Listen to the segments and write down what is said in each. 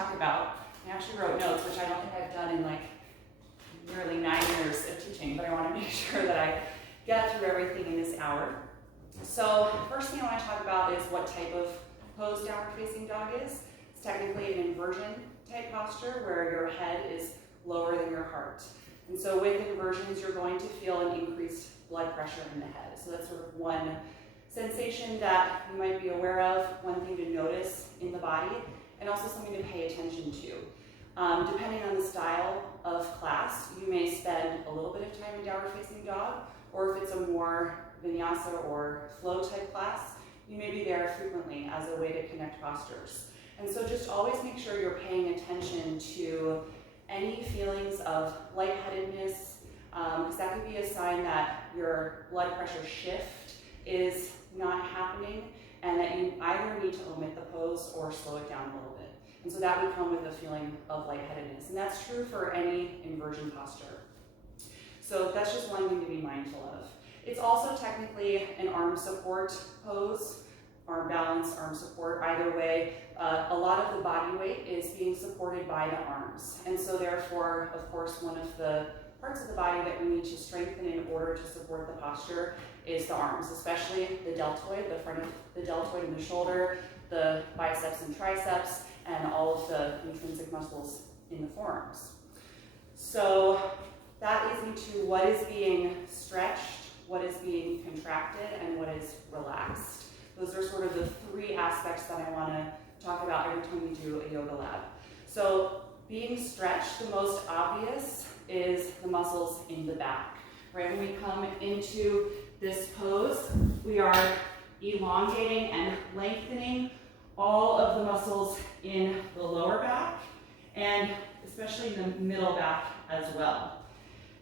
talk about, I actually wrote notes, which I don't think I've done in like nearly 9 years of teaching, but I want to make sure that I get through everything in this hour. So first thing I want to talk about is what type of pose downward facing dog is. It's technically an inversion type posture where your head is lower than your heart. And so with inversions, you're going to feel an increased blood pressure in the head. So that's sort of one sensation that you might be aware of, one thing to notice in the body, and also something to pay attention to. Depending on the style of class, you may spend a little bit of time in downward facing dog, or if it's a more vinyasa or flow type class, you may be there frequently as a way to connect postures. And so just always make sure you're paying attention to any feelings of lightheadedness, because that could be a sign that your blood pressure shift is not happening and that you either need to omit the pose or slow it down a little bit. And so that would come with a feeling of lightheadedness. And that's true for any inversion posture. So that's just one thing to be mindful of. It's also technically an arm support pose, arm balance, arm support, either way. A lot of the body weight is being supported by the arms. And so therefore, of course, one of the parts of the body that we need to strengthen in order to support the posture is the arms, especially the deltoid, the front of the deltoid and the shoulder, the biceps and triceps, and all of the intrinsic muscles in the forearms. So that leads me to what is being stretched, what is being contracted, and what is relaxed. Those are sort of the three aspects that I want to talk about every time we do a yoga lab. So being stretched, the most obvious is the muscles in the back. Right, when we come into this pose, we are elongating and lengthening all of the muscles in the lower back, and especially in the middle back as well.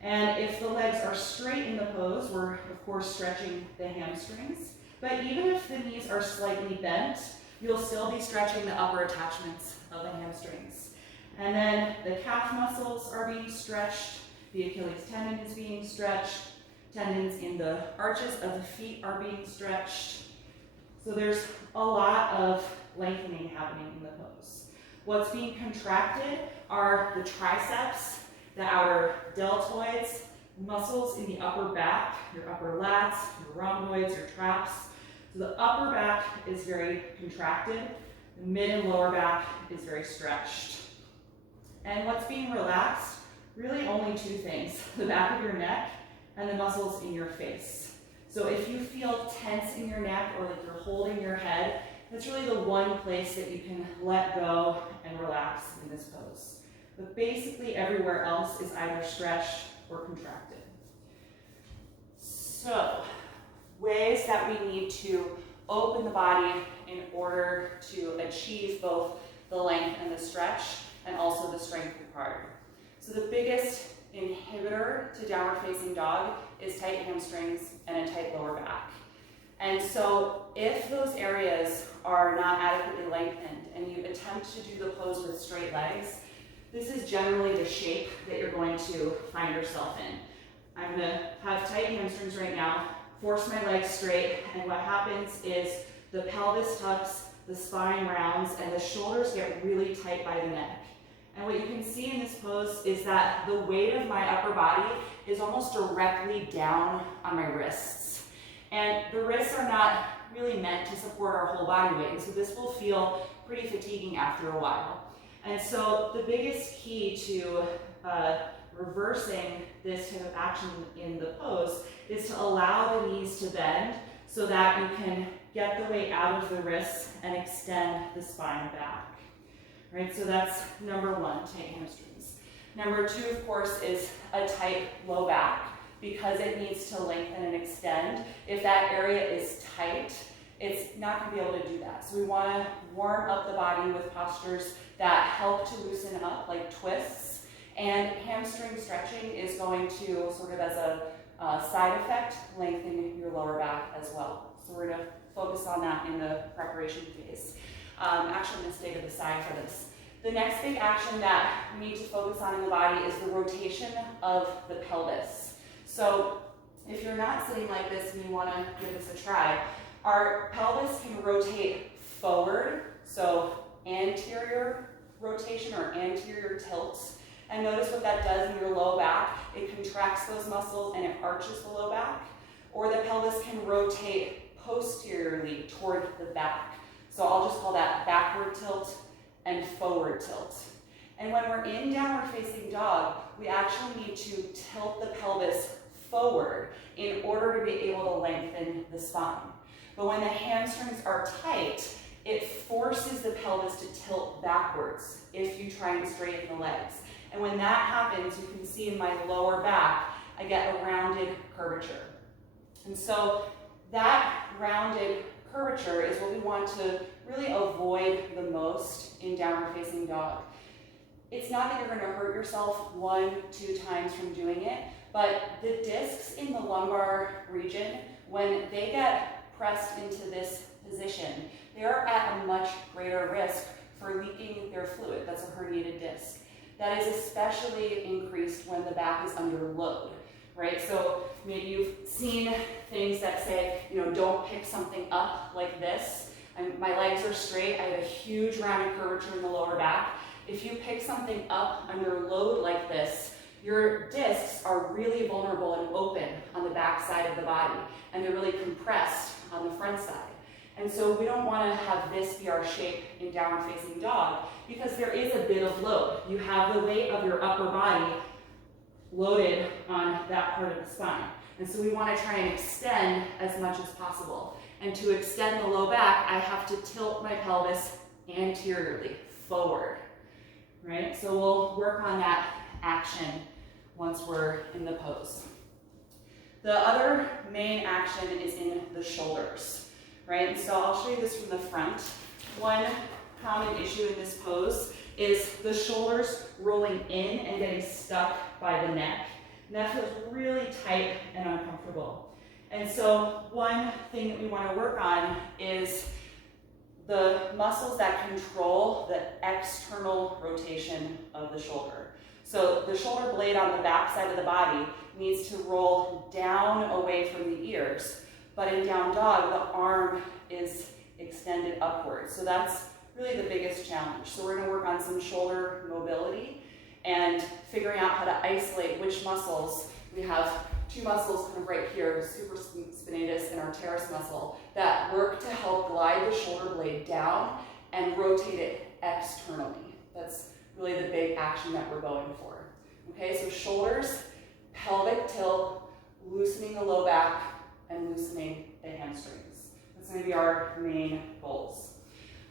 And if the legs are straight in the pose, we're of course stretching the hamstrings. But even if the knees are slightly bent, you'll still be stretching the upper attachments of the hamstrings. And then the calf muscles are being stretched, the Achilles tendon is being stretched, tendons in the arches of the feet are being stretched. So there's a lot of lengthening happening in the pose. What's being contracted are the triceps, the outer deltoids, muscles in the upper back, your upper lats, your rhomboids, your traps. So the upper back is very contracted, the mid and lower back is very stretched. And what's being relaxed? Really only two things, the back of your neck and the muscles in your face. So if you feel tense in your neck or like you're holding your head, that's really the one place that you can let go and relax in this pose. But basically everywhere else is either stretched or contracted. So, ways that we need to open the body in order to achieve both the length and the stretch, and also the strength required. So the biggest inhibitor to downward facing dog is tight hamstrings and a tight lower back. And so if those areas are not adequately lengthened and you attempt to do the pose with straight legs, this is generally the shape that you're going to find yourself in. I'm going to have tight hamstrings right now, force my legs straight, and what happens is the pelvis tucks, the spine rounds, and the shoulders get really tight by the neck. And what you can see in this pose is that the weight of my upper body is almost directly down on my wrists. And the wrists are not really meant to support our whole body weight, and so this will feel pretty fatiguing after a while. And so the biggest key to reversing this type of action in the pose is to allow the knees to bend so that you can get the weight out of the wrists and extend the spine back. Right, so that's number one, tight hamstrings. Number two, of course, is a tight low back, because it needs to lengthen and extend. If that area is tight, it's not going to be able to do that. So we want to warm up the body with postures that help to loosen up, like twists. And hamstring stretching is going to, sort of as a side effect, lengthen your lower back as well. So we're going to focus on that in the preparation phase. Actually, I'm going to stay to the side for this. The next big action that we need to focus on in the body is the rotation of the pelvis. So if you're not sitting like this and you want to give this a try, our pelvis can rotate forward, so anterior rotation or anterior tilt. And notice what that does in your low back. It contracts those muscles and it arches the low back. Or the pelvis can rotate posteriorly toward the back. So I'll just call that backward tilt and forward tilt. And when we're in downward facing dog, we actually need to tilt the pelvis forward in order to be able to lengthen the spine. But when the hamstrings are tight, it forces the pelvis to tilt backwards if you try and straighten the legs. And when that happens, you can see in my lower back, I get a rounded curvature. And so that rounded curvature is what we want to really avoid the most in downward facing dog. It's not that you're going to hurt yourself 1-2 times from doing it, but the discs in the lumbar region, when they get pressed into this position, they are at a much greater risk for leaking their fluid. That's a herniated disc. That is especially increased when the back is under load, right? So maybe you've seen things that say, don't pick something up like this. My legs are straight. I have a huge rounded curvature in the lower back. If you pick something up under load like this, your discs are really vulnerable and open on the back side of the body, and they're really compressed on the front side. And so we don't want to have this be our shape in downward facing dog because there is a bit of load. You have the weight of your upper body loaded on that part of the spine. And so we want to try and extend as much as possible. And to extend the low back, I have to tilt my pelvis anteriorly, forward, right? So we'll work on that action once we're in the pose. The other main action is in the shoulders, right? And so I'll show you this from the front. One common issue in this pose is the shoulders rolling in and getting stuck by the neck. And that feels really tight and uncomfortable. And so one thing that we want to work on is the muscles that control the external rotation of the shoulder. So the shoulder blade on the back side of the body needs to roll down away from the ears, but in down dog, the arm is extended upwards. So that's really the biggest challenge. So we're going to work on some shoulder mobility and figuring out how to isolate which muscles. We have two muscles kind of right here, supraspinatus and arteris muscle, that work to help glide the shoulder blade down and rotate it externally. That's really the big action that we're going for. Okay, so shoulders, pelvic tilt, loosening the low back, and loosening the hamstrings. That's going to be our main goals.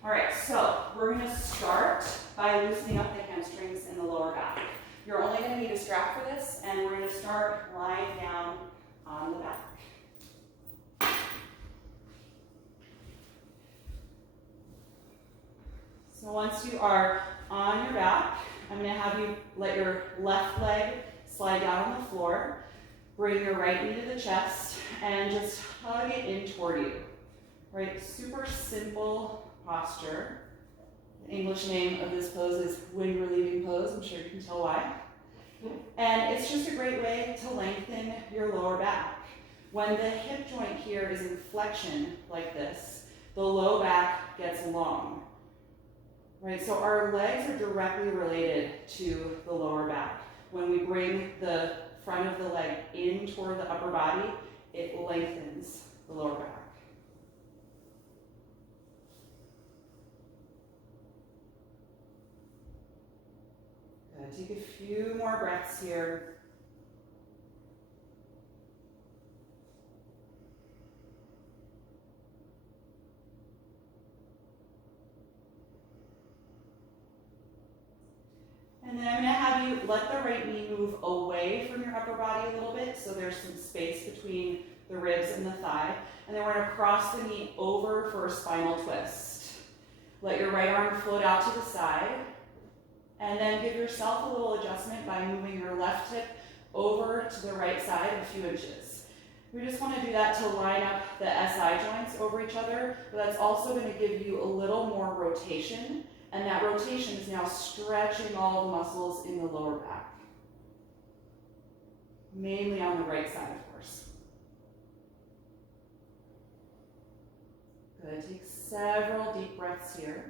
All right, so we're going to start by loosening up the hamstrings and the lower back. You're only going to need a strap for this, and we're going to start lying down on the back. So once you are on your back, I'm going to have you let your left leg slide down on the floor. Bring your right knee to the chest and just hug it in toward you. Right, super simple posture. The English name of this pose is wind relieving pose. I'm sure you can tell why. And it's just a great way to lengthen your lower back. When the hip joint here is in flexion like this, the low back gets long. Right, so our legs are directly related to the lower back. When we bring the front of the leg in toward the upper body, it lengthens the lower back. Good. Take a few more breaths here. And then I'm going to have you let the right knee move away from your upper body a little bit so there's some space between the ribs and the thigh. And then we're going to cross the knee over for a spinal twist. Let your right arm float out to the side. And then give yourself a little adjustment by moving your left hip over to the right side a few inches. We just want to do that to line up the SI joints over each other, but that's also going to give you a little more rotation. And that rotation is now stretching all the muscles in the lower back. Mainly on the right side, of course. Good. Take several deep breaths here.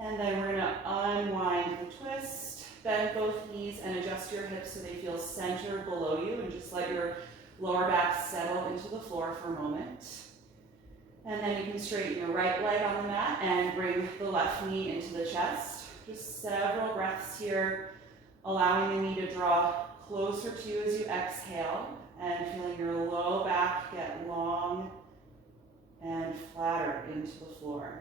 And then we're gonna unwind the twist, bend both knees and adjust your hips so they feel centered below you, and just let your lower back settle into the floor for a moment. And then you can straighten your right leg on the mat and bring the left knee into the chest. Just several breaths here, allowing the knee to draw closer to you as you exhale, and feeling your low back get long and flatter into the floor.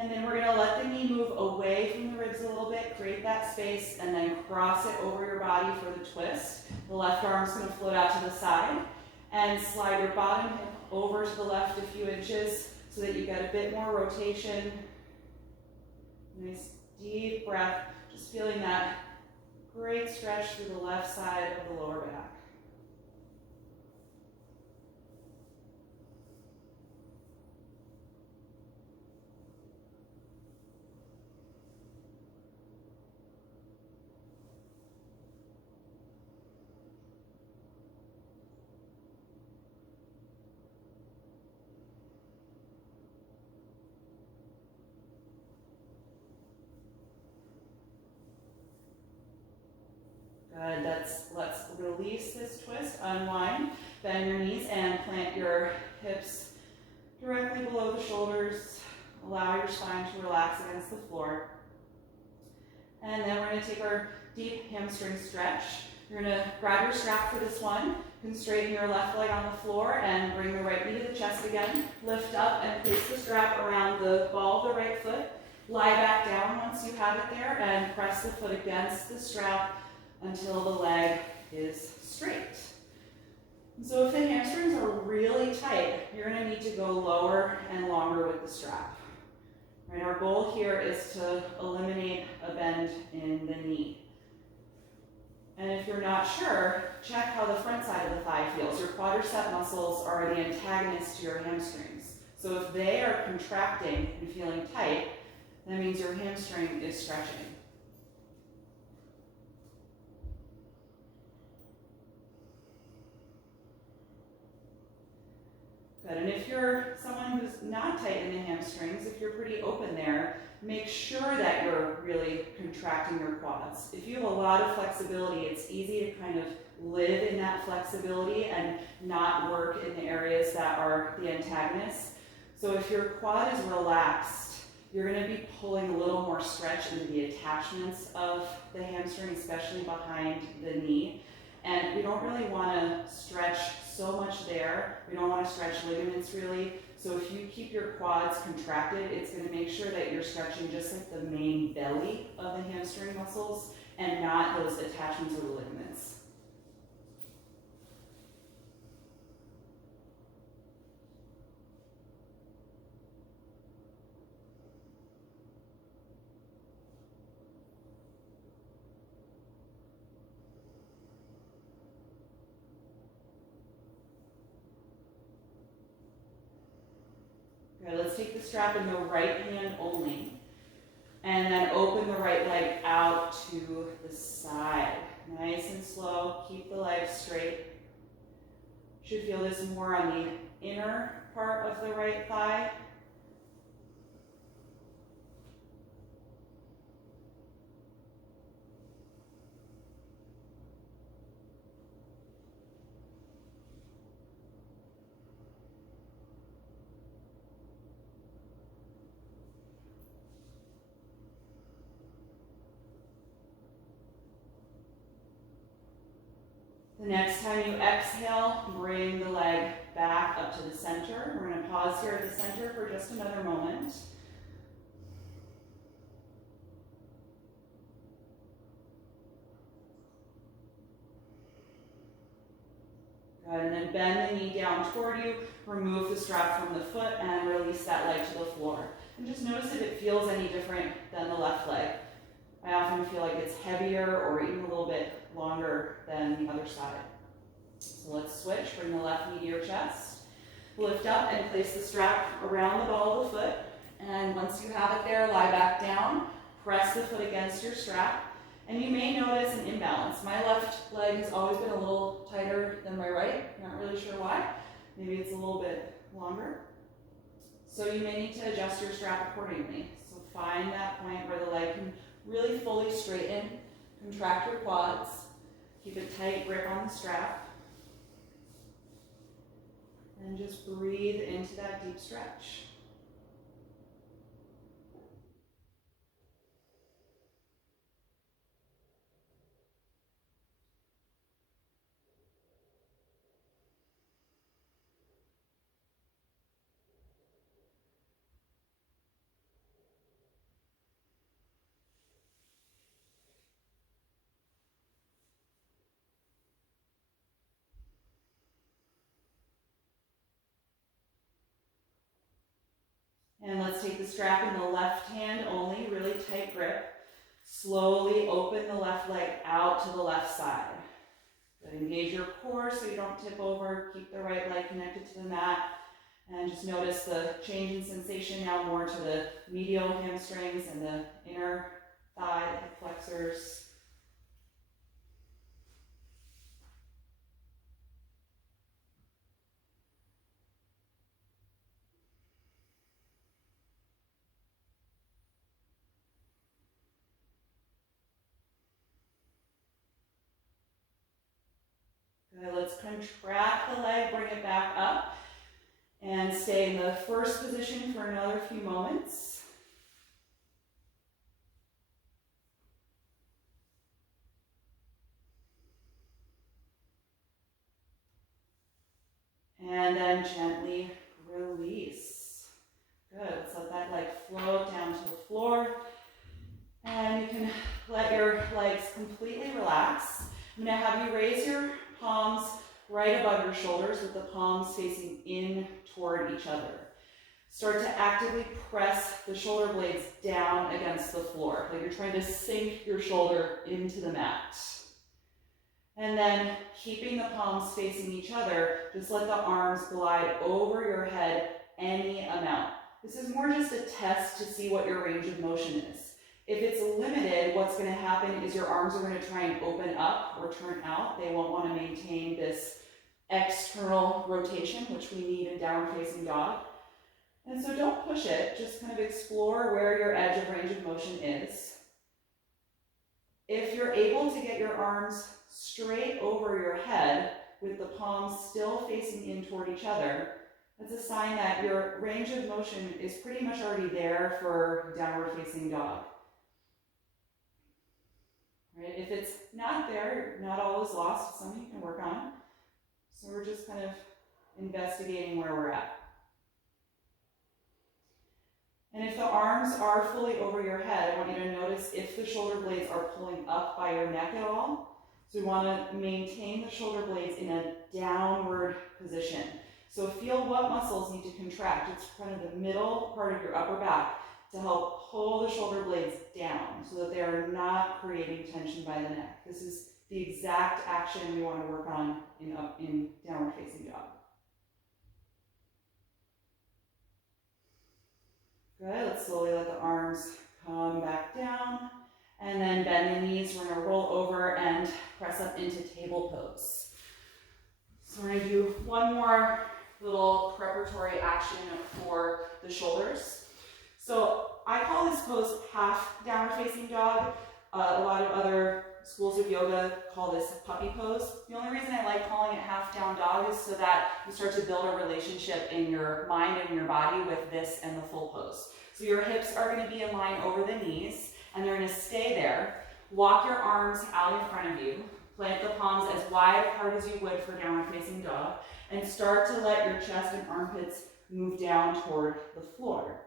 And then we're going to let the knee move away from the ribs a little bit, create that space, and then cross it over your body for the twist. The left arm's going to float out to the side, and slide your bottom hip over to the left a few inches so that you get a bit more rotation. Nice deep breath, just feeling that great stretch through the left side of the lower back. Good, let's release this twist, unwind, bend your knees and plant your hips directly below the shoulders. Allow your spine to relax against the floor. And then we're going to take our deep hamstring stretch. You're going to grab your strap for this one. You can straighten your left leg on the floor and bring the right knee to the chest again. Lift up and place the strap around the ball of the right foot. Lie back down once you have it there and press the foot against the strap until the leg is straight. So if the hamstrings are really tight, you're going to need to go lower and longer with the strap. Right, our goal here is to eliminate a bend in the knee. And if you're not sure, check how the front side of the thigh feels. Your quadricep muscles are the antagonist to your hamstrings. So if they are contracting and feeling tight, that means your hamstring is stretching. Good, and if you're someone who's not tight in the hamstrings, if you're pretty open there, make sure that you're really contracting your quads. If you have a lot of flexibility, it's easy to kind of live in that flexibility and not work in the areas that are the antagonists. So if your quad is relaxed, you're going to be pulling a little more stretch into the attachments of the hamstring, especially behind the knee. And we don't really want to stretch so much there. We don't want to stretch ligaments really. So if you keep your quads contracted, it's going to make sure that you're stretching just like the main belly of the hamstring muscles and not those attachments or the ligaments. Good, let's take the strap in the right hand only. And then open the right leg out to the side. Nice and slow, keep the leg straight. Should feel this more on the inner part of the right thigh. The next time you exhale, bring the leg back up to the center. We're going to pause here at the center for just another moment. Good, and then bend the knee down toward you, remove the strap from the foot, and release that leg to the floor. And just notice if it feels any different than the left leg. I often feel like it's heavier or even a little bit bit longer than the other side. So let's switch. Bring the left knee to your chest. Lift up and place the strap around the ball of the foot. And once you have it there, lie back down. Press the foot against your strap. And you may notice an imbalance. My left leg has always been a little tighter than my right. Not really sure why. Maybe it's a little bit longer. So you may need to adjust your strap accordingly. So find that point where the leg can really fully straighten. Contract your quads. Keep a tight grip on the strap. And just breathe into that deep stretch. And let's take the strap in the left hand only, really tight grip. Slowly open the left leg out to the left side. But engage your core so you don't tip over. Keep the right leg connected to the mat. And just notice the change in sensation now more to the medial hamstrings and the inner thigh, hip flexors. Good, let's contract the leg, bring it back up, and stay in the first position for another few moments. And then gently release. Good, let's let that leg float down to the floor. And you can let your legs completely relax. I'm going to have you raise your palms right above your shoulders with the palms facing in toward each other. Start to actively press the shoulder blades down against the floor, like you're trying to sink your shoulder into the mat. And then keeping the palms facing each other, just let the arms glide over your head any amount. This is more just a test to see what your range of motion is. If it's limited, what's going to happen is your arms are going to try and open up or turn out. They won't want to maintain this external rotation, which we need in downward facing dog. And so don't push it, just kind of explore where your edge of range of motion is. If you're able to get your arms straight over your head with the palms still facing in toward each other, that's a sign that your range of motion is pretty much already there for downward facing dog. Right? If it's not there, not all is lost. It's something you can work on. So we're just kind of investigating where we're at. And if the arms are fully over your head, I want you to notice if the shoulder blades are pulling up by your neck at all. So we want to maintain the shoulder blades in a downward position. So feel what muscles need to contract. It's kind of the middle part of your upper back to help pull the shoulder blades down so that they are not creating tension by the neck. This is the exact action we want to work on in downward facing dog. Good, let's slowly let the arms come back down and then bend the knees. We're going to roll over and press up into table pose. So we're going to do one more little preparatory action for the shoulders. So I call this pose half downward facing dog. A lot of other schools of yoga call this puppy pose. The only reason I like calling it half down dog is so that you start to build a relationship in your mind and your body with this and the full pose. So your hips are going to be in line over the knees and they're going to stay there. Walk your arms out in front of you. Plant the palms as wide apart as you would for downward facing dog and start to let your chest and armpits move down toward the floor.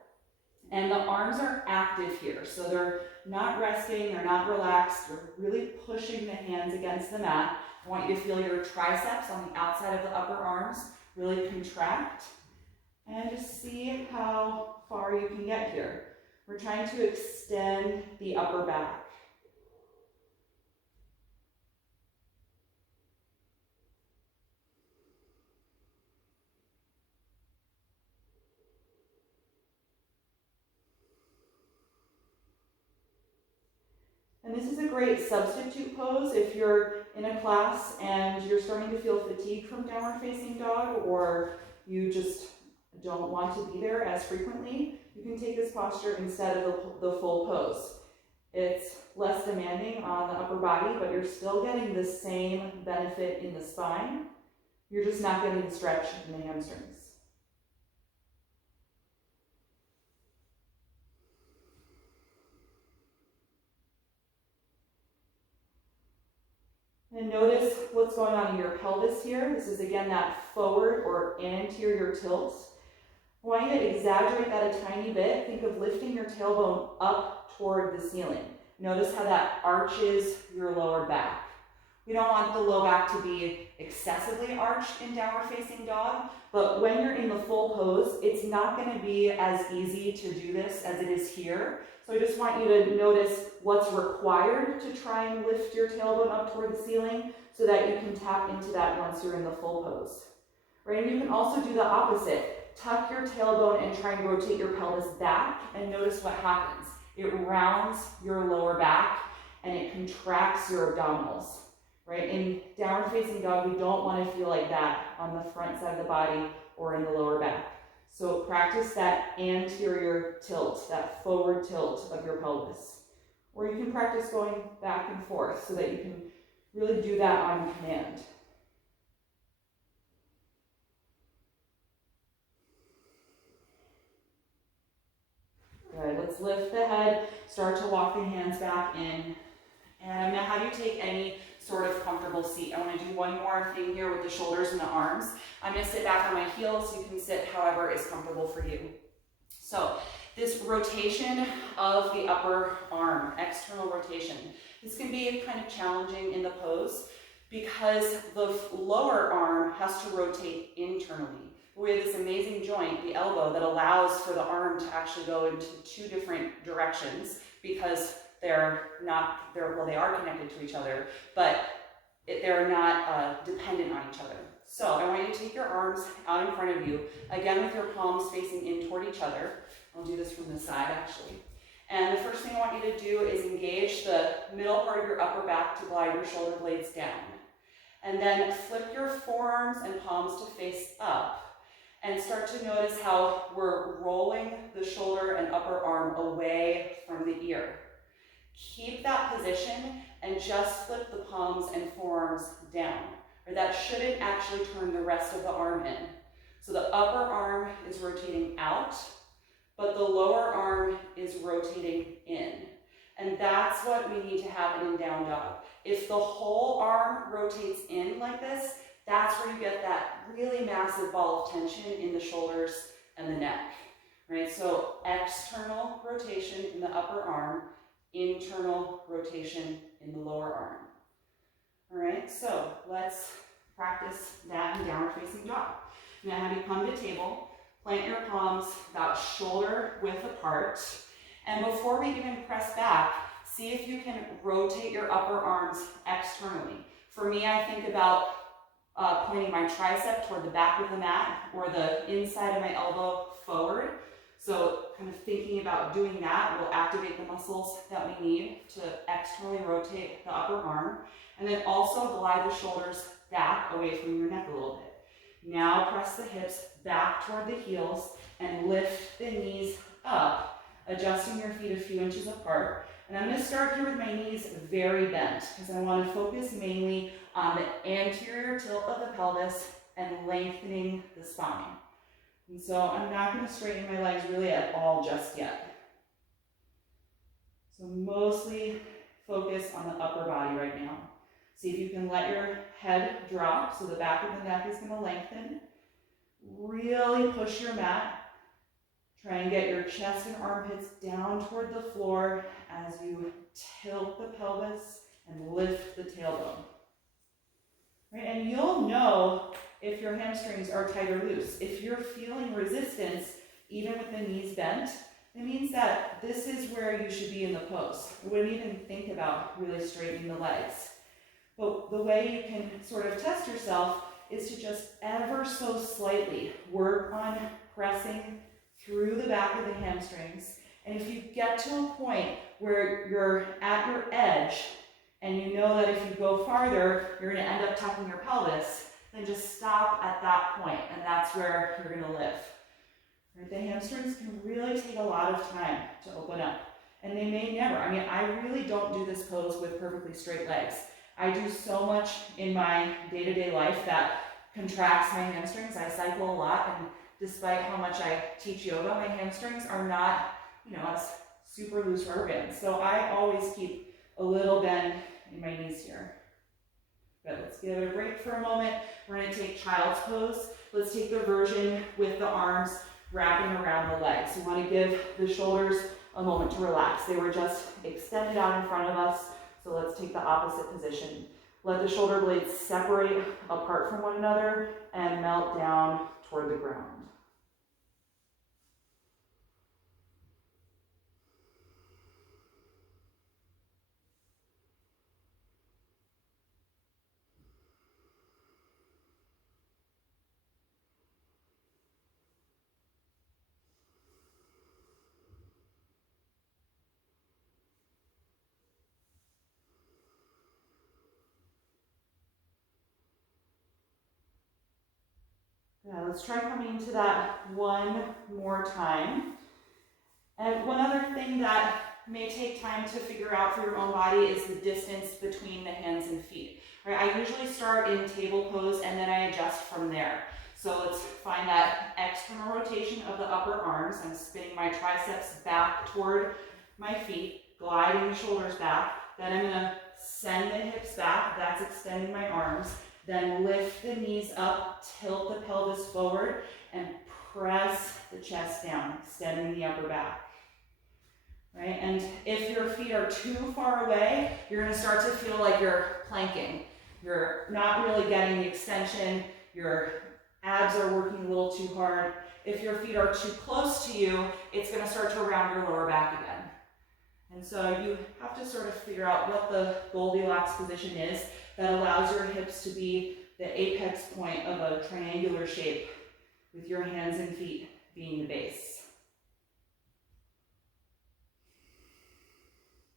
And the arms are active here, so they're not resting, they're not relaxed, you're really pushing the hands against the mat. I want you to feel your triceps on the outside of the upper arms really contract. And just see how far you can get here. We're trying to extend the upper back. And this is a great substitute pose if you're in a class and you're starting to feel fatigued from downward facing dog, or you just don't want to be there as frequently. You can take this posture instead of the full pose. It's less demanding on the upper body, but you're still getting the same benefit in the spine. You're just not getting the stretch in the hamstrings. And notice what's going on in your pelvis here. This is again that forward or anterior tilt. I want you to exaggerate that a tiny bit. Think of lifting your tailbone up toward the ceiling. Notice how that arches your lower back. We don't want the low back to be excessively arched in downward facing dog, but when you're in the full pose, it's not going to be as easy to do this as it is here. So I just want you to notice what's required to try and lift your tailbone up toward the ceiling so that you can tap into that once you're in the full pose. Right? And you can also do the opposite. Tuck your tailbone and try and rotate your pelvis back, and notice what happens. It rounds your lower back and it contracts your abdominals. Right? In downward facing dog, we don't want to feel like that on the front side of the body or in the lower back. So practice that anterior tilt, that forward tilt of your pelvis. Or you can practice going back and forth so that you can really do that on command. Good, let's lift the head, start to walk the hands back in. And I'm gonna have you take any sort of comfortable seat. I want to do one more thing here with the shoulders and the arms. I'm going to sit back on my heels. You can sit however is comfortable for you. So this rotation of the upper arm, external rotation, this can be kind of challenging in the pose because the lower arm has to rotate internally. We have this amazing joint, the elbow, that allows for the arm to actually go into two different directions because they are connected to each other, but they're not dependent on each other. So I want you to take your arms out in front of you, again with your palms facing in toward each other. I'll do this from the side actually. And the first thing I want you to do is engage the middle part of your upper back to glide your shoulder blades down. And then flip your forearms and palms to face up. And start to notice how we're rolling the shoulder and upper arm away from the ear. Keep that position and just flip the palms and forearms down. Or that shouldn't actually turn the rest of the arm in. So the upper arm is rotating out, but the lower arm is rotating in. And that's what we need to happen in down dog. If the whole arm rotates in like this, that's where you get that really massive ball of tension in the shoulders and the neck. Right? So external rotation in the upper arm, internal rotation in the lower arm. All right, so let's practice that in downward facing dog. I'm gonna have you come to table, plant your palms about shoulder width apart, and before we even press back, see if you can rotate your upper arms externally. For me, I think about pointing my tricep toward the back of the mat or the inside of my elbow forward. So kind of thinking about doing that will activate the muscles that we need to externally rotate the upper arm. And then also glide the shoulders back away from your neck a little bit. Now press the hips back toward the heels and lift the knees up, adjusting your feet a few inches apart. And I'm going to start here with my knees very bent because I want to focus mainly on the anterior tilt of the pelvis and lengthening the spine. And so I'm not going to straighten my legs really at all just yet. So mostly focus on the upper body right now. See if you can let your head drop so the back of the neck is going to lengthen. Really push your mat. Try and get your chest and armpits down toward the floor as you tilt the pelvis and lift the tailbone. Right? And you'll know if your hamstrings are tight or loose. If you're feeling resistance, even with the knees bent, it means that this is where you should be in the pose. I wouldn't even think about really straightening the legs. But the way you can sort of test yourself is to just ever so slightly work on pressing through the back of the hamstrings. And if you get to a point where you're at your edge and you know that if you go farther, you're gonna end up tucking your pelvis, then just stop at that point, and that's where you're gonna live. Right? The hamstrings can really take a lot of time to open up, and they may never. I mean, I really don't do this pose with perfectly straight legs. I do so much in my day-to-day life that contracts my hamstrings. I cycle a lot, and despite how much I teach yoga, my hamstrings are not, as super loose rubber bands. So I always keep a little bend in my knees here. But let's give it a break for a moment. We're gonna take child's pose. Let's take the version with the arms wrapping around the legs. You wanna give the shoulders a moment to relax. They were just extended out in front of us, so let's take the opposite position. Let the shoulder blades separate apart from one another and melt down toward the ground. Now let's try coming to that one more time. And one other thing that may take time to figure out for your own body is the distance between the hands and feet. Right, I usually start in table pose and then I adjust from there. So let's find that external rotation of the upper arms. I'm spinning my triceps back toward my feet, gliding the shoulders back. Then I'm gonna send the hips back, that's extending my arms. Then lift the knees up, tilt the pelvis forward, and press the chest down, extending the upper back. Right? And if your feet are too far away, you're gonna start to feel like you're planking. You're not really getting the extension, your abs are working a little too hard. If your feet are too close to you, it's gonna start to round your lower back again. And so you have to sort of figure out what the Goldilocks position is that allows your hips to be the apex point of a triangular shape with your hands and feet being the base.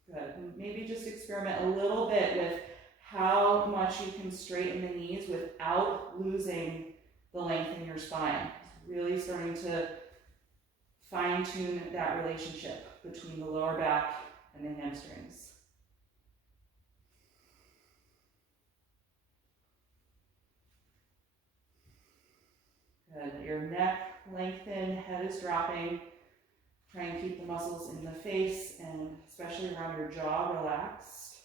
Good. And maybe just experiment a little bit with how much you can straighten the knees without losing the length in your spine. It's really starting to fine-tune that relationship between the lower back and the hamstrings. Good. Let your neck lengthen, head is dropping. Try and keep the muscles in the face and especially around your jaw relaxed.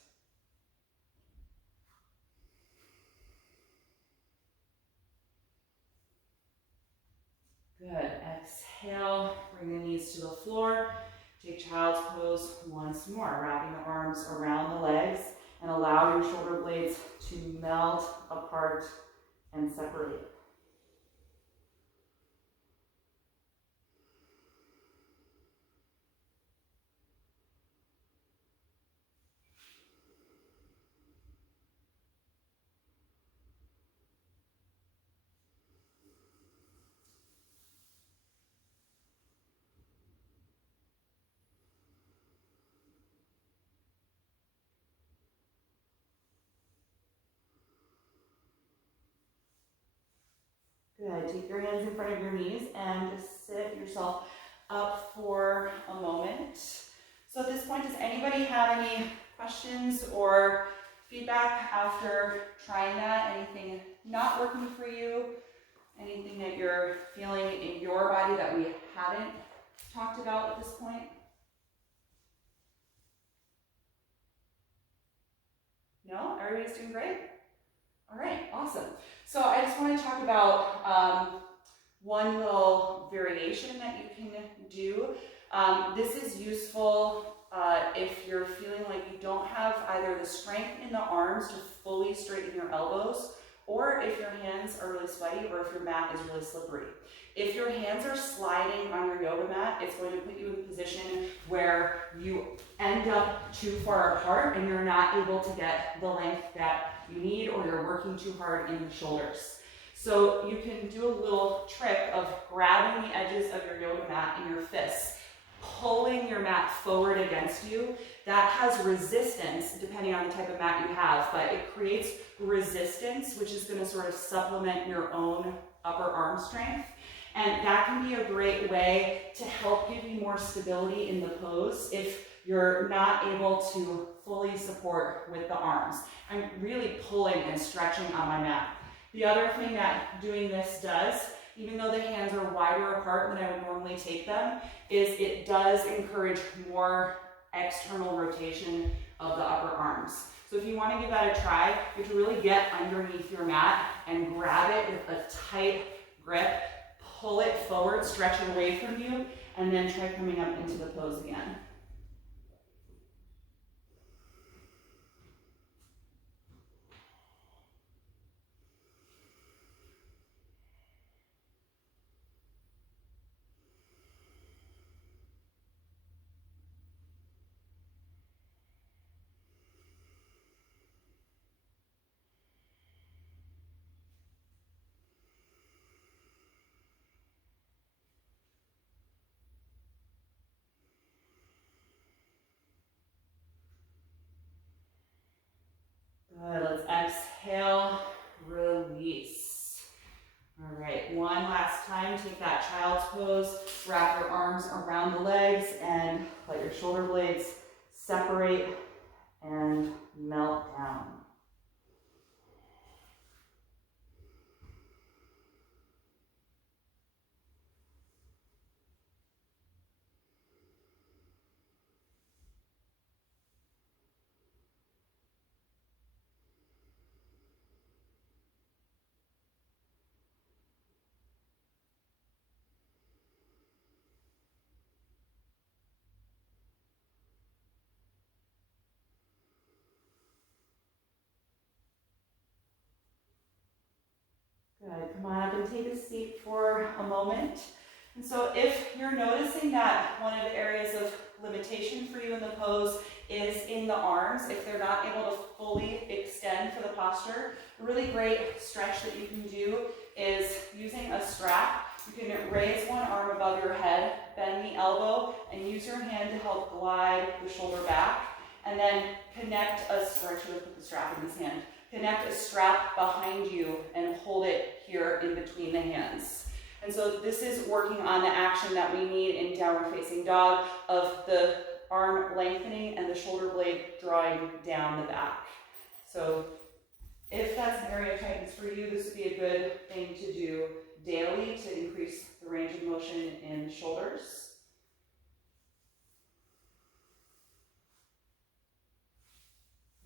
Good. Exhale, bring the knees to the floor. Take child's pose once more, wrapping the arms around the legs and allow your shoulder blades to melt apart and separate. Good. Take your hands in front of your knees and just sit yourself up for a moment. So at this point, does anybody have any questions or feedback after trying that? Anything not working for you? Anything that you're feeling in your body that we haven't talked about at this point? No? Everybody's doing great? All right, awesome. So I just want to talk about one little variation that you can do. This is useful if you're feeling like you don't have either the strength in the arms to fully straighten your elbows, or if your hands are really sweaty, or if your mat is really slippery. If your hands are sliding on your yoga mat, it's going to put you in a position where you end up too far apart and you're not able to get the length that you need, or you're working too hard in the shoulders. So you can do a little trick of grabbing the edges of your yoga mat in your fists, pulling your mat forward against you. That has resistance depending on the type of mat you have, but it creates resistance, which is going to sort of supplement your own upper arm strength. And that can be a great way to help give you more stability in the pose if you're not able to fully support with the arms. I'm really pulling and stretching on my mat. The other thing that doing this does, even though the hands are wider apart than I would normally take them, is it does encourage more external rotation of the upper arms. So if you want to give that a try, you have to really get underneath your mat and grab it with a tight grip, pull it forward, stretch it away from you, and then try coming up into the pose again. Good, let's exhale, release. All right, one last time, take that child's pose, wrap your arms around the legs and let your shoulder blades separate and melt down. Good, come on up and take a seat for a moment. And so if you're noticing that one of the areas of limitation for you in the pose is in the arms, if they're not able to fully extend for the posture, a really great stretch that you can do is using a strap. You can raise one arm above your head, bend the elbow, and use your hand to help glide the shoulder back, and then connect a strap, put the strap in his hand. Connect a strap behind you and hold it here in between the hands. And so this is working on the action that we need in downward facing dog of the arm lengthening and the shoulder blade drawing down the back. So if that's an area of tightness for you, this would be a good thing to do daily to increase the range of motion in the shoulders.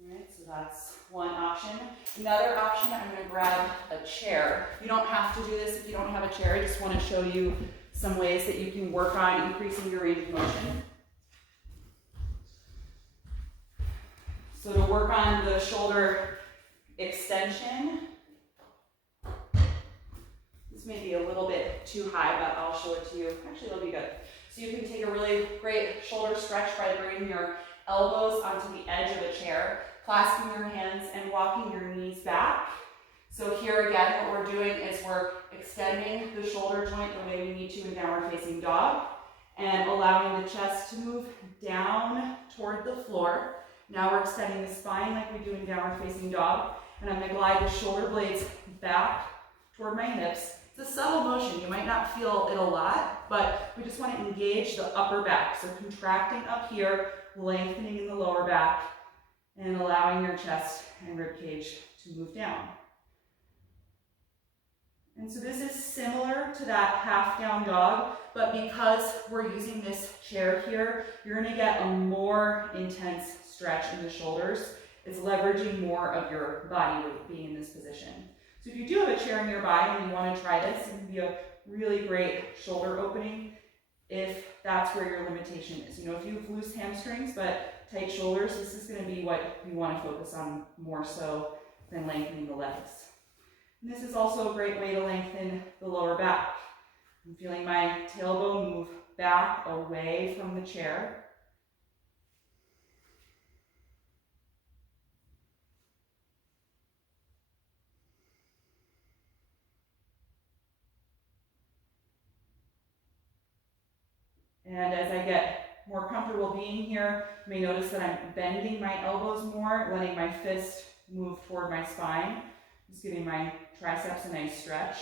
All right, so that's one option. Another option, I'm going to grab a chair. You don't have to do this if you don't have a chair. I just want to show you some ways that you can work on increasing your range of motion. So to work on the shoulder extension, this may be a little bit too high, but I'll show it to you. Actually, it'll be good. So you can take a really great shoulder stretch by bringing your elbows onto the edge of a chair, clasping your hands and walking your knees back. So here again, what we're doing is we're extending the shoulder joint the way we need to in downward facing dog and allowing the chest to move down toward the floor. Now we're extending the spine like we do in downward facing dog, and I'm going to glide the shoulder blades back toward my hips. It's a subtle motion. You might not feel it a lot, but we just want to engage the upper back. So contracting up here, lengthening in the lower back, and allowing your chest and rib cage to move down. And so this is similar to that half down dog, but because we're using this chair here, you're going to get a more intense stretch in the shoulders. It's leveraging more of your body weight being in this position. So if you do have a chair nearby and you want to try this, it can be a really great shoulder opening if that's where your limitation is. You know, if you have loose hamstrings but tight shoulders, this is going to be what you want to focus on more so than lengthening the legs. And this is also a great way to lengthen the lower back. I'm feeling my tailbone move back away from the chair. And as I get more comfortable being here, you may notice that I'm bending my elbows more, letting my fist move toward my spine, just giving my triceps a nice stretch.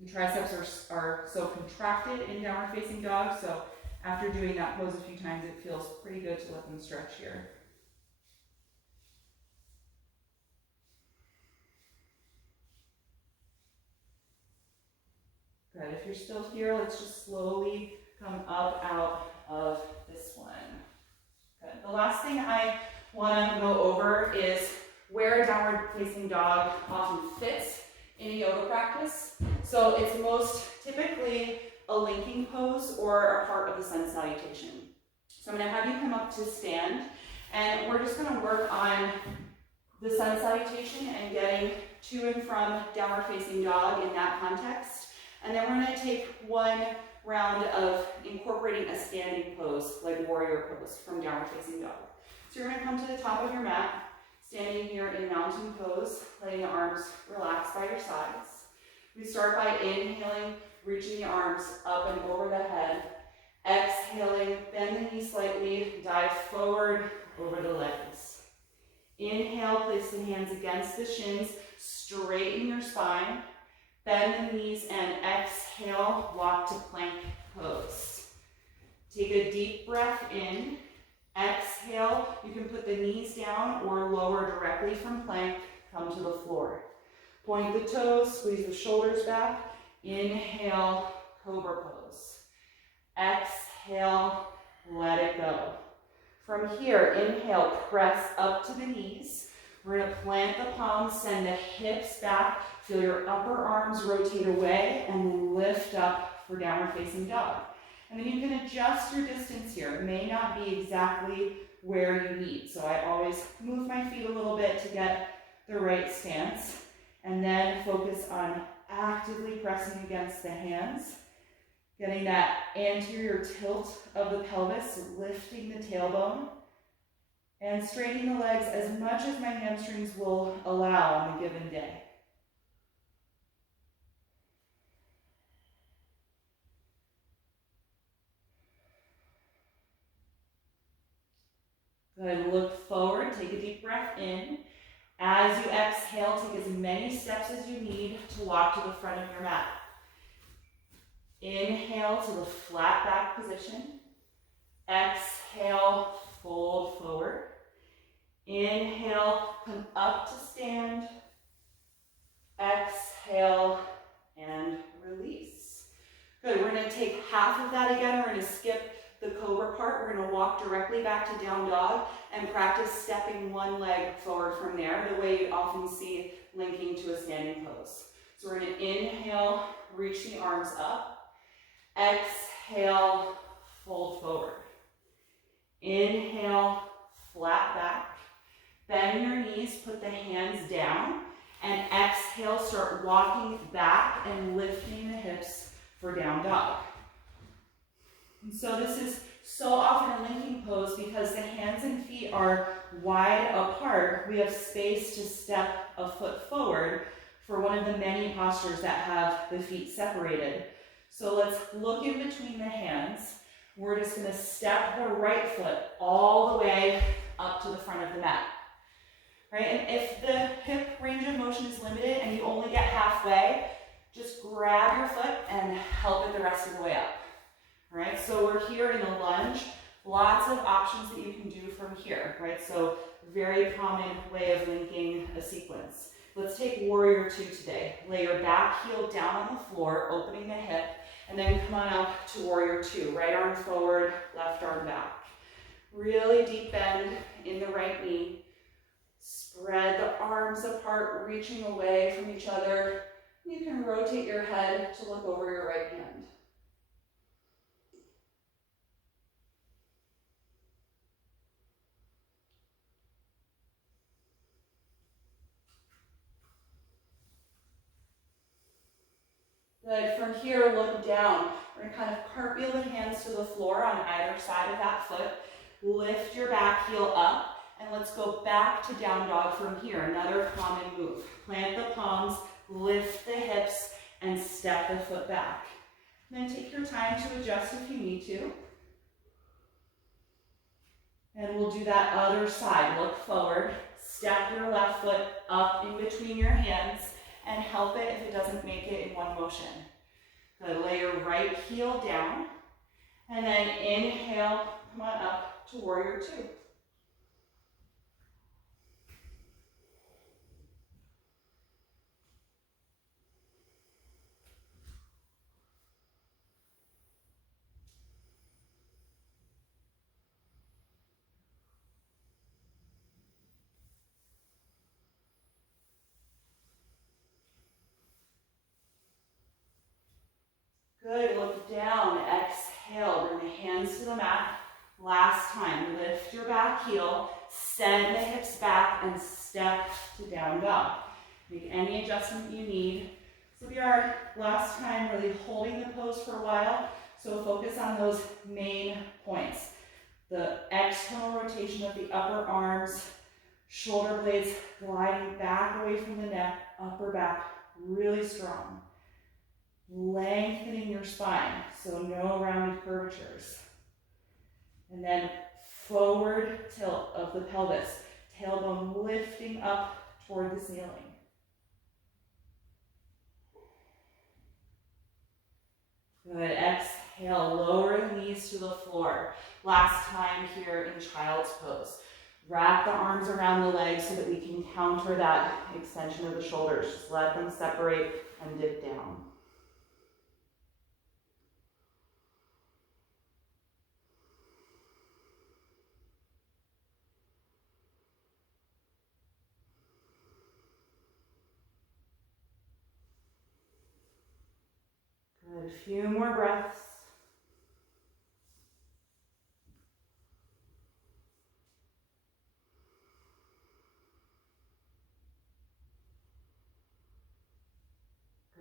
The triceps are so contracted in downward facing dog, so after doing that pose a few times, it feels pretty good to let them stretch here. Good. If you're still here, let's just slowly come up out of this one. Good. The last thing I want to go over is where a downward facing dog often fits in a yoga practice. So it's most typically a linking pose or a part of the sun salutation. So I'm going to have you come up to stand, and we're just going to work on the sun salutation and getting to and from downward facing dog in that context. And then we're going to take one round of incorporating a standing pose, like warrior pose from downward facing dog. So you're going to come to the top of your mat, standing here in mountain pose, letting the arms relax by your sides. We start by inhaling, reaching the arms up and over the head. Exhaling, bend the knees slightly, dive forward over the legs. Inhale, place the hands against the shins, straighten your spine. Bend the knees and exhale, walk to plank pose. Take a deep breath in. Exhale, you can put the knees down or lower directly from plank, come to the floor. Point the toes, squeeze the shoulders back. Inhale, cobra pose. Exhale, let it go. From here, inhale, press up to the knees. We're going to plant the palms, send the hips back, feel your upper arms rotate away, and then lift up for downward facing dog. And then you can adjust your distance here. It may not be exactly where you need. So I always move my feet a little bit to get the right stance, and then focus on actively pressing against the hands, getting that anterior tilt of the pelvis, lifting the tailbone, and straightening the legs as much as my hamstrings will allow on a given day. Good, look forward, take a deep breath in. As you exhale, take as many steps as you need to walk to the front of your mat. Inhale to the flat back position. Exhale, fold forward. Inhale, come up to stand. Exhale, and release. Good, we're going to take half of that again. We're going to skip the cobra part. We're going to walk directly back to down dog and practice stepping one leg forward from there, the way you often see linking to a standing pose. So we're going to inhale, reach the arms up. Exhale, fold forward. Inhale, flat back. Bend your knees, put the hands down, and exhale, start walking back and lifting the hips for down dog. And so this is so often a linking pose because the hands and feet are wide apart. We have space to step a foot forward for one of the many postures that have the feet separated. So let's look in between the hands. We're just going to step the right foot all the way up to the front of the mat. Right? And if the hip range of motion is limited and you only get halfway, just grab your foot and help it the rest of the way up. All right, so we're here in a lunge. Lots of options that you can do from here, right? So very common way of linking a sequence. Let's take warrior two today. Lay your back heel down on the floor, opening the hip, and then come on up to warrior two. Right arm forward, left arm back. Really deep bend in the right knee. Spread the arms apart, reaching away from each other. You can rotate your head to look over your right hand. Good. From here, look down. We're going to kind of cartwheel the hands to the floor on either side of that foot. Lift your back heel up, and let's go back to down dog from here. Another common move. Plant the palms, lift the hips, and step the foot back. And then take your time to adjust if you need to. And we'll do that other side. Look forward, step your left foot up in between your hands, and help it if it doesn't make it in one motion. Good, lay your right heel down, and then inhale, come on up to warrior two. Good, look down, exhale, bring the hands to the mat. Last time, lift your back heel, send the hips back, and step to down dog. Make any adjustment you need. This will be our last time really holding the pose for a while, so focus on those main points. The external rotation of the upper arms, shoulder blades gliding back away from the neck, upper back really strong. Lengthening your spine, so no rounded curvatures. And then forward tilt of the pelvis, tailbone lifting up toward the ceiling. Good, exhale, lower the knees to the floor. Last time here in child's pose. Wrap the arms around the legs so that we can counter that extension of the shoulders. Just let them separate and dip down. Good, a few more breaths.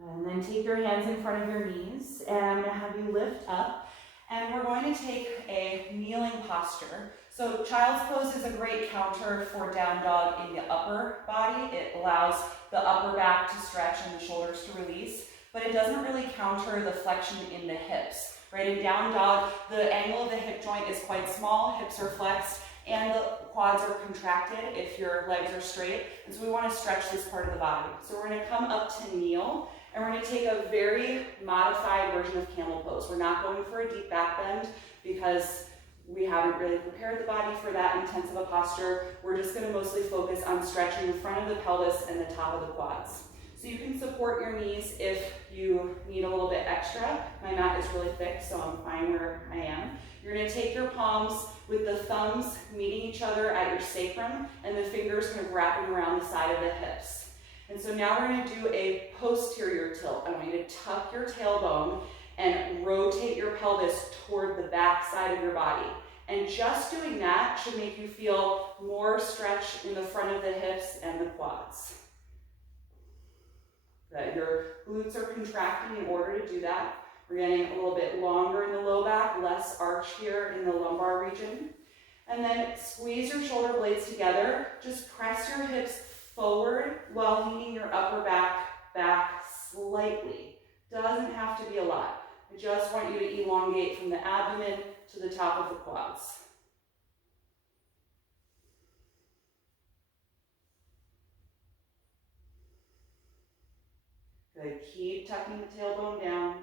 And then take your hands in front of your knees, and I'm going to have you lift up, and we're going to take a kneeling posture. So child's pose is a great counter for down dog in the upper body. It allows the upper back to stretch and the shoulders to release, but it doesn't really counter the flexion in the hips, right? In down dog, the angle of the hip joint is quite small, hips are flexed, and the quads are contracted if your legs are straight, and so we want to stretch this part of the body. So we're going to come up to kneel, and we're going to take a very modified version of camel pose. We're not going for a deep back bend because we haven't really prepared the body for that intensive a posture. We're just going to mostly focus on stretching the front of the pelvis and the top of the quads. So you can support your knees if you need a little bit extra. My mat is really thick, so I'm fine where I am. You're going to take your palms with the thumbs meeting each other at your sacrum and the fingers kind of wrapping around the side of the hips. And so now we're going to do a posterior tilt. I want you to tuck your tailbone and rotate your pelvis toward the back side of your body. And just doing that should make you feel more stretch in the front of the hips and the quads. Good. Your glutes are contracting in order to do that. We're getting a little bit longer in the low back, less arch here in the lumbar region. And then squeeze your shoulder blades together. Just press your hips forward while leaning your upper back slightly. Doesn't have to be a lot. I just want you to elongate from the abdomen to the top of the quads. Good. Keep tucking the tailbone down.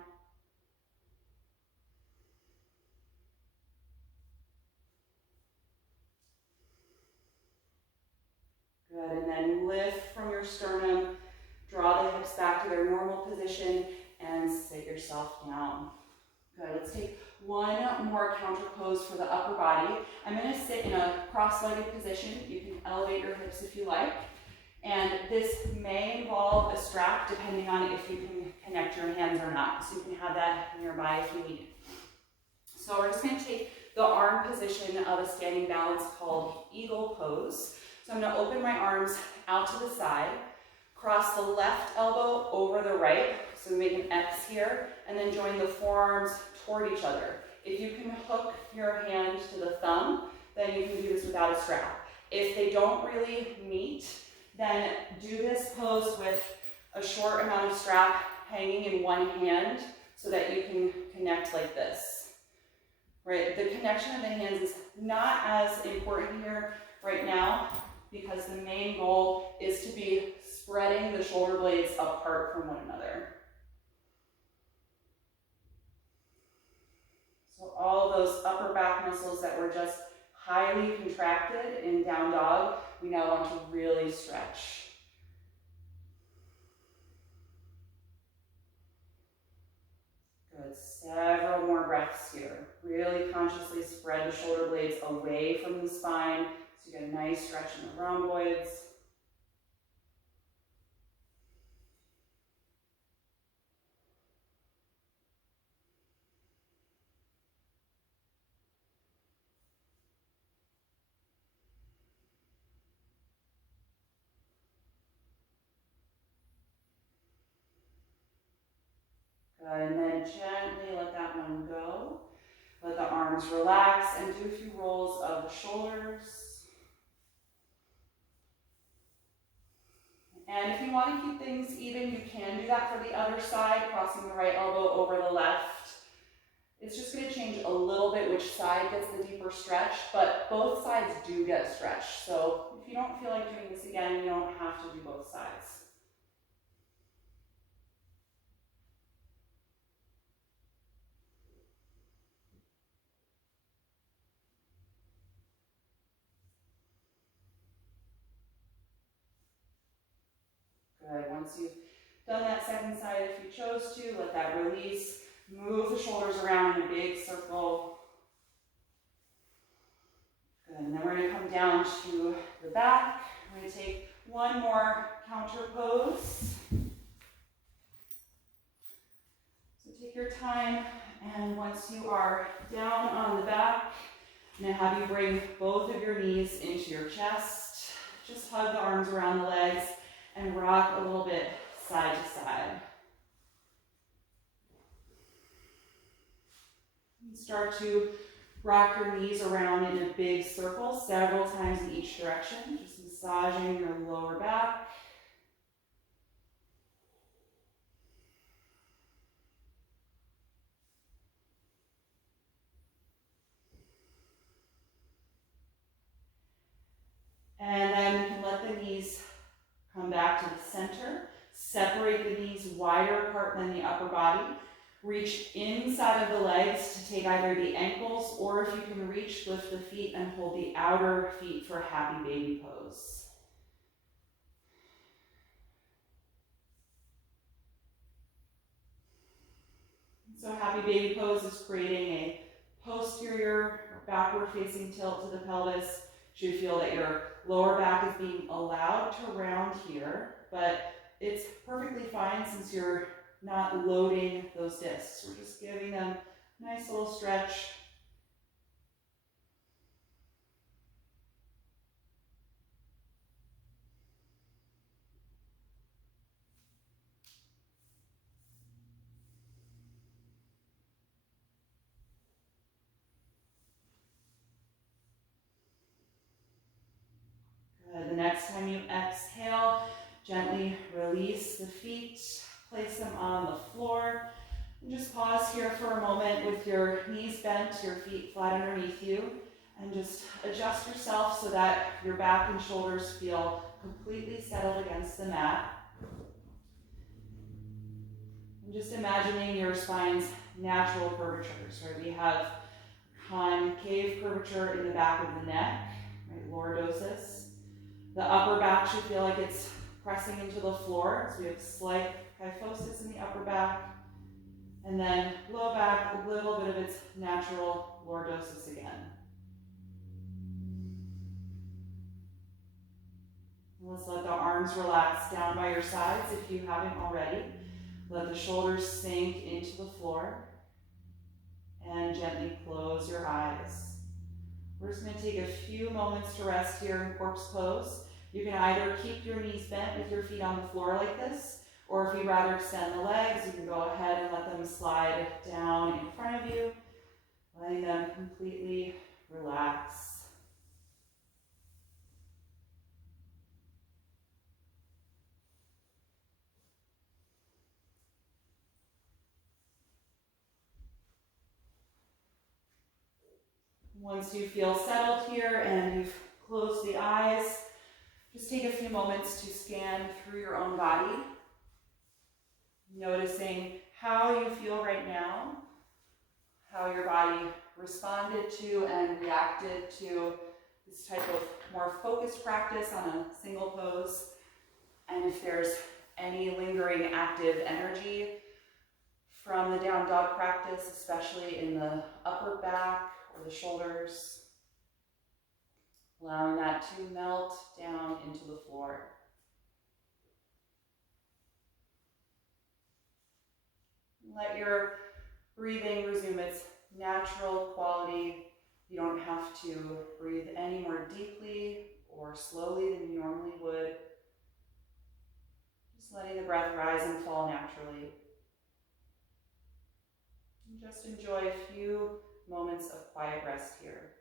Good, and then lift from your sternum, draw the hips back to their normal position, and sit yourself down. Good, let's take one more counter pose for the upper body. I'm going to sit in a cross-legged position. You can elevate your hips if you like. And this may involve a strap depending on if you can connect your hands or not. So you can have that nearby if you need. So we're just going to take the arm position of a standing balance called eagle pose. So I'm going to open my arms out to the side, cross the left elbow over the right, so we make an X here, and then join the forearms toward each other. If you can hook your hand to the thumb, then you can do this without a strap. If they don't really meet, then do this pose with a short amount of strap hanging in one hand, so that you can connect like this, right? The connection of the hands is not as important here right now because the main goal is to be spreading the shoulder blades apart from one another. So all of those upper back muscles that were just highly contracted in down dog, we now want to really stretch. Good, several more breaths here. Really consciously spread the shoulder blades away from the spine so you get a nice stretch in the rhomboids. Good, and then gently let that one go. Let the arms relax and do a few rolls of the shoulders. And if you want to keep things even, you can do that for the other side, crossing the right elbow over the left. It's just going to change a little bit which side gets the deeper stretch, but both sides do get stretched. So if you don't feel like doing this again, you don't have to do both sides. Good. Once you've done that second side, if you chose to, let that release. Move the shoulders around in a big circle. Good. And then we're going to come down to the back. We're going to take one more counter pose. So take your time, and once you are down on the back, I'm going to have you bring both of your knees into your chest. Just hug the arms around the legs and rock a little bit side to side. And start to rock your knees around in a big circle several times in each direction, just massaging your lower back. And then you can let the knees come back to the center. Separate the knees wider apart than the upper body. Reach inside of the legs to take either the ankles, or if you can reach, lift the feet and hold the outer feet for happy baby pose. So happy baby pose is creating a posterior or backward facing tilt to the pelvis. You should feel that your lower back is being allowed to round here, but it's perfectly fine since you're not loading those discs. We're just giving them a nice little stretch. Good. The next time you exhale, gently release the feet, place them on the floor, and just pause here for a moment with your knees bent, your feet flat underneath you, and just adjust yourself so that your back and shoulders feel completely settled against the mat. And just imagining your spine's natural curvatures, right? We have concave curvature in the back of the neck, right? Lordosis. The upper back should feel like it's pressing into the floor, so we have slight kyphosis in the upper back. And then low back, a little bit of its natural lordosis again. Let's let the arms relax down by your sides if you haven't already. Let the shoulders sink into the floor. And gently close your eyes. We're just going to take a few moments to rest here in corpse pose. You can either keep your knees bent with your feet on the floor like this, or if you'd rather extend the legs, you can go ahead and let them slide down in front of you, letting them completely relax. Once you feel settled here and you've closed the eyes, just take a few moments to scan through your own body, noticing how you feel right now, how your body responded to and reacted to this type of more focused practice on a single pose, and if there's any lingering active energy from the down dog practice, especially in the upper back or the shoulders, allowing that to melt down into the floor. Let your breathing resume its natural quality. You don't have to breathe any more deeply or slowly than you normally would. Just letting the breath rise and fall naturally. And just enjoy a few moments of quiet rest here.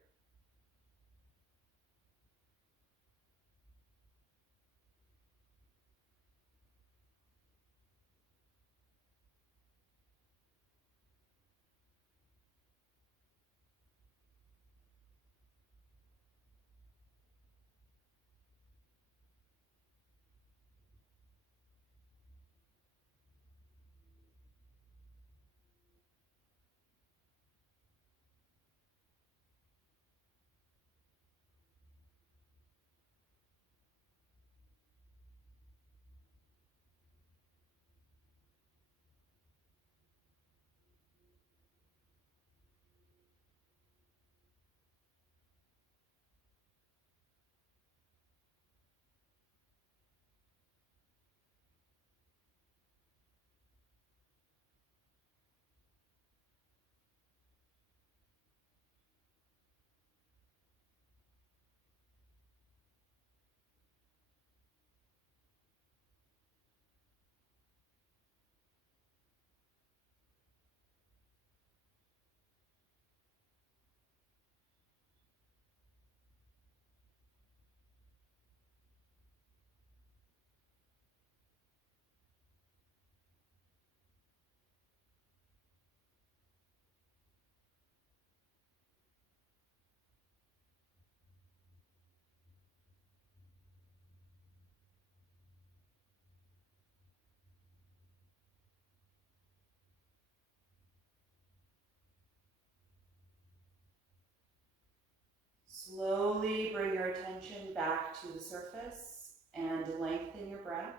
Slowly bring your attention back to the surface and lengthen your breath.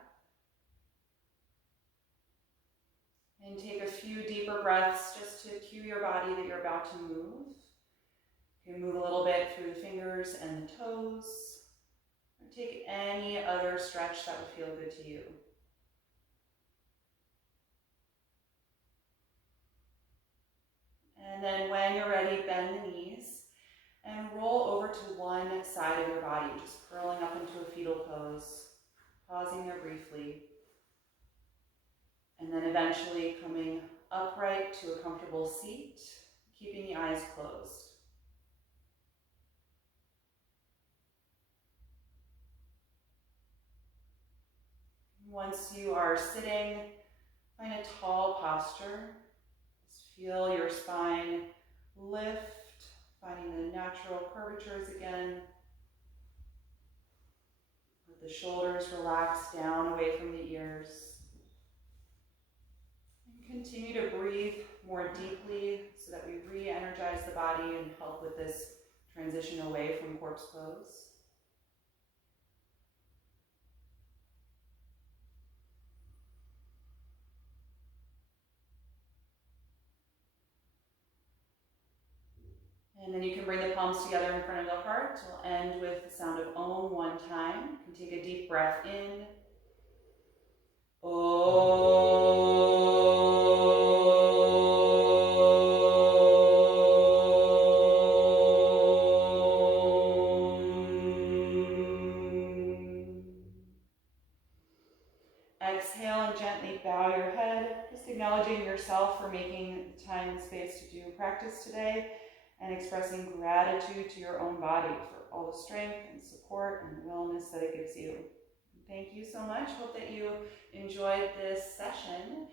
And take a few deeper breaths just to cue your body that you're about to move. You can move a little bit through the fingers and the toes, or take any other stretch that would feel good to you. And then when you're ready, bend the knees and roll over to one side of your body, just curling up into a fetal pose, pausing there briefly, and then eventually coming upright to a comfortable seat, keeping the eyes closed. Once you are sitting, find a tall posture. Just feel your spine lift, finding the natural curvatures again. Let the shoulders relax down away from the ears. And continue to breathe more deeply so that we re-energize the body and help with this transition away from corpse pose. And then you can bring the palms together in front of the heart. We'll end with the sound of Om one time. You can take a deep breath in. Om. Exhale and gently bow your head, just acknowledging yourself for making the time and space to do practice today, and expressing gratitude to your own body for all the strength and support and wellness that it gives you. Thank you so much. Hope that you enjoyed this session.